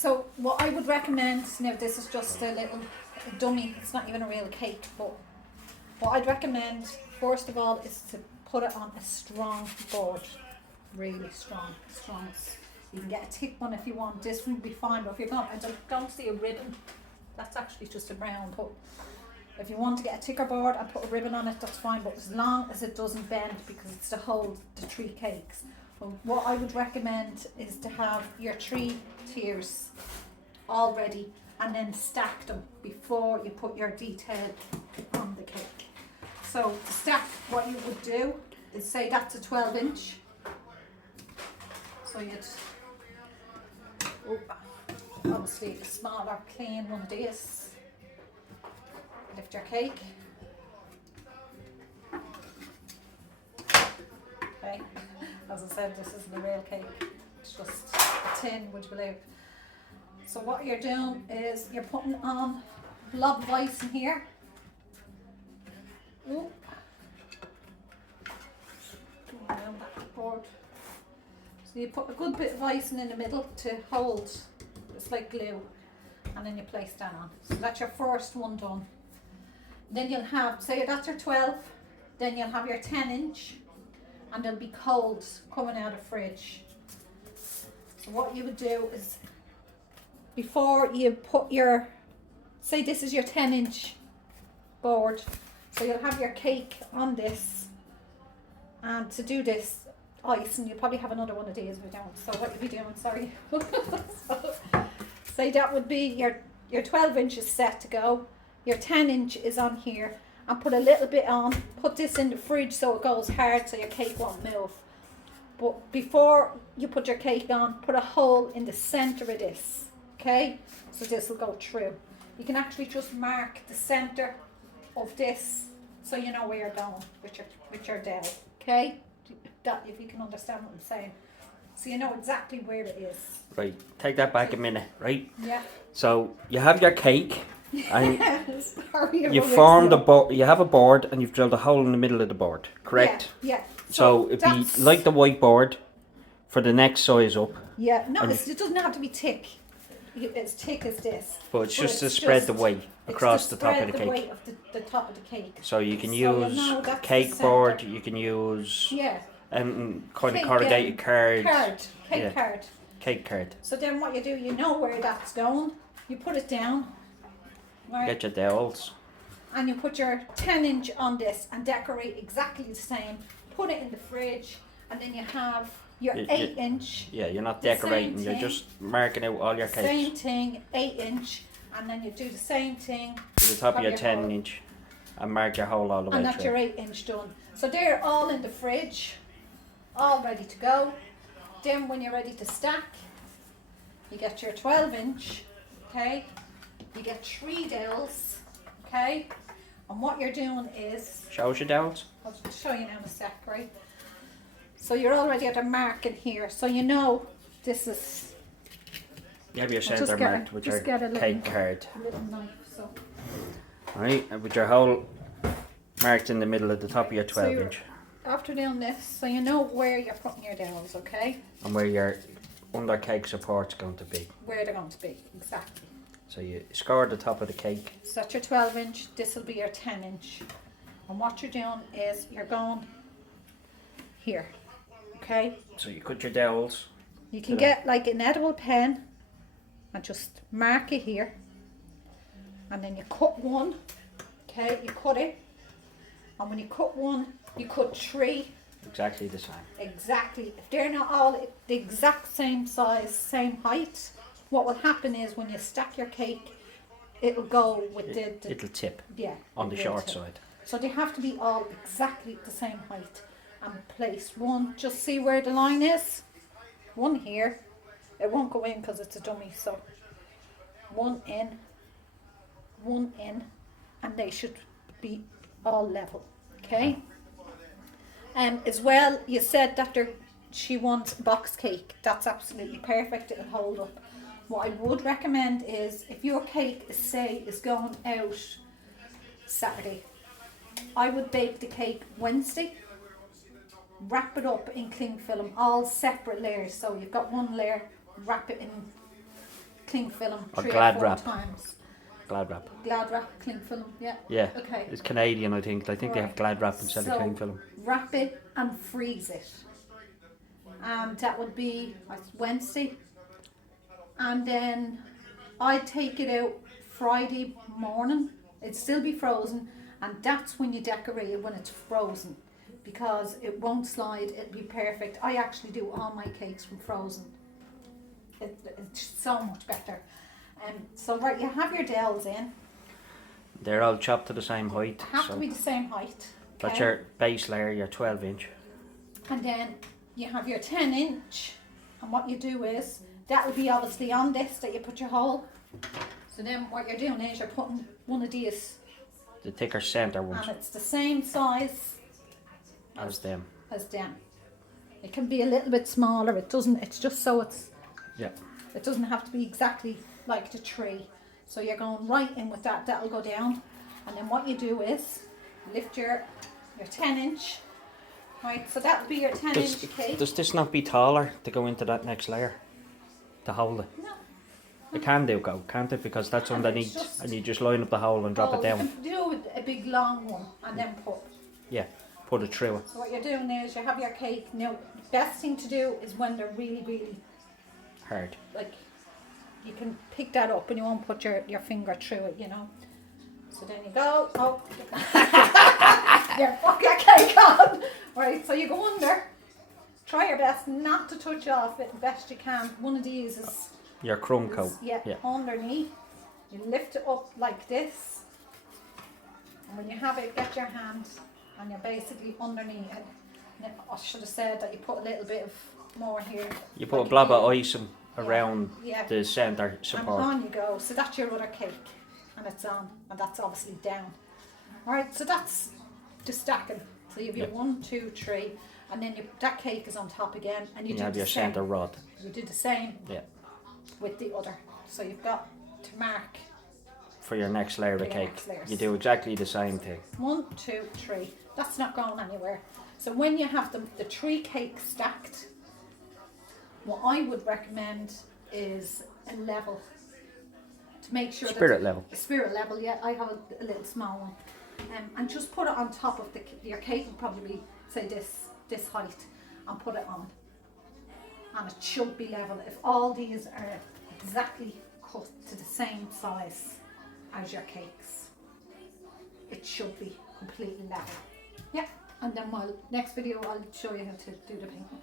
So what I would recommend, now this is just a little dummy, it's not even a real cake, but what I'd recommend first of all is to put it on a strong board, really strong. You can get a thick one if you want, this would be fine, but if you're going, I don't see a ribbon, that's actually just a brown, but if you want to get a thicker board and put a ribbon on it, that's fine, but as long as it doesn't bend, because it's to hold the 3 cakes. Well, what I would recommend is to have your 3 tiers all ready and then stack them before you put your detail on the cake. So to stack, what you would do is, say that's a 12-inch. So you'd, obviously a smaller clean one of these. Lift your cake. Okay, as I said, this isn't a real cake, it's just a tin, would you believe? So what you're doing is you're putting on blob of ice in here. Ooh. Going down that board. So you put a good bit of icing in the middle to hold, it's like glue, and then you place that on. So that's your first one done. Then you'll have, say that's your 12, then you'll have your 10-inch, and they'll be cold coming out of fridge. So what you would do is, before you put your, say this is your 10-inch board, so you'll have your cake on this, and to do this ice, and you'll probably have another one of these we don't, so what you'll be doing, sorry. So, say that would be your 12 inches set to go, your 10-inch is on here, and put a little bit on, put this in the fridge so it goes hard so your cake won't move. But before you put your cake on, put a hole in the centre of this, okay? So this will go through. You can actually just mark the centre of this so you know where you're going with your dowel, okay? That, if you can understand what I'm saying. So you know exactly where it is. Right, take that back a minute, right? Yeah. So you have your cake, and Sorry, you form the board. You have a board, and you've drilled a hole in the middle of the board, correct? Yeah. So it'd be like the whiteboard for the next size up. Yeah, no, it doesn't have to be thick. As thick as this. But it's just to spread the weight across the top of the the cake. weight of the top of the cake. So you can So use you know that's the cake centre. board. You can use Yeah. kind Cake, of corrugated cards. Cake Yeah. card. Cake card. So then what you do, you know where that's going. You put it down. Right? Get your dowels. And you put your 10-inch on this and decorate exactly the same. Put it in the fridge, and then you have your 8-inch. Yeah, you're not The same decorating. You're thing. just marking out all your cakes. Same thing, 8-inch, and then you do the same thing. To the top of your hole. 10-inch, and mark your hole all the way And that's through. your 8-inch done. So they're all in the fridge, all ready to go. Then when you're ready to stack, you get your 12-inch, okay? You get 3 dowels, okay? And what you're doing is, Show us your dowels. I'll just show you now in a sec, right? So you're already at a mark in here, so you know this is You have your I'll just centre get a- marked with just your get a little- cake card. a little knife, so. Right, and with your hole marked in the middle at the top of your So you're- 12-inch. After doing this, so you know where you're putting your dowels, okay? And where your under cake support's going to be. Where they're going to be, exactly. So you score the top of the cake. So that's your 12-inch, this will be your 10-inch. And what you're doing is you're going here, okay? So you cut your dowels. You can get like an edible pen and just mark it here. And then you cut one, okay? You cut it. And when you cut one, you cut 3 Exactly the same. exactly. If they're not all the exact same size, same height, what will happen is when you stack your cake, it'll go with the It'll tip yeah, on the it will short tip. side. So they have to be all exactly the same height and place one. Just see where the line is. One here. It won't go in because it's a dummy. So one in, and they should be all level. Okay. As well, you said that she wants box cake. That's absolutely perfect. It'll hold up. What I would recommend is if your cake is going out Saturday, I would bake the cake Wednesday, wrap it up in cling film, all separate layers. So you've got one layer, wrap it in cling film Or 3 Glad or 4 wrap. times. Glad wrap. Glad wrap, cling film, yeah. Yeah. Okay. It's Canadian, I think. I think they have Right. Glad wrap instead of So, cling film. wrap it and freeze it. And that would be Wednesday. And then I'd take it out Friday morning. It'd still be frozen, and that's when you decorate it, when it's frozen, because it won't slide. It'll be perfect. I actually do all my cakes from frozen. It's so much better. So right, you have your dells in. They're all chopped to the same height. Have So to be the same height. that's okay? your base layer, your 12-inch. And then you have your 10-inch, and what you do is, that'll be obviously on this that you put your hole. So then what you're doing is you're putting one of these, The thicker centre ones and it's the same size as them. as them. It can be a little bit smaller, it's just so Yeah. it doesn't have to be exactly like the tree. So you're going right in with that, that'll go down. And then what you do is, lift your 10-inch, right, so that'll be your 10-inch cake. Does this not be taller to go into that next layer? To hold it? No. It can do go, can't it? Because that's underneath just- and you just line up the hole and drop it down. You can do a big long one and then put. Yeah, put it through it. So what you're doing is you have your cake. Now, best thing to do is when they're really, really, Hard. like, you can pick that up and you won't put your finger through it, you know. So then you go, oh, you fuck your cake on. Right, so you go under. Try your best not to touch off it the best you can. One of these is, Your crumb coat. yeah, Yeah. underneath. You lift it up like this. And when you have it, get your hand and you're basically underneath it. And I should have said that you put a little bit of more here. You put like a blob of here. icing around Yeah. the centre And support. on you go. So that's your other cake. And it's on. And that's obviously down. Alright, so that's the stacking. So you have your Yeah. 1, 2, 3. And then that cake is on top again. And you You do have the your same. centre rod. You do the same Yeah. with the other. So you've got to mark For your next layer For of your cake. next layers. You do exactly the same thing. 1, 2, 3. That's not going anywhere. So when you have the 3 cakes stacked, what I would recommend is a level to make sure Spirit level. Spirit level, yeah. I have a little small one, and just put it on top of your cake. Would probably be say this height, and put it on, and it should be level. If all these are exactly cut to the same size as your cakes, it should be completely level. Yeah, and then next video I'll show you how to do the pink one.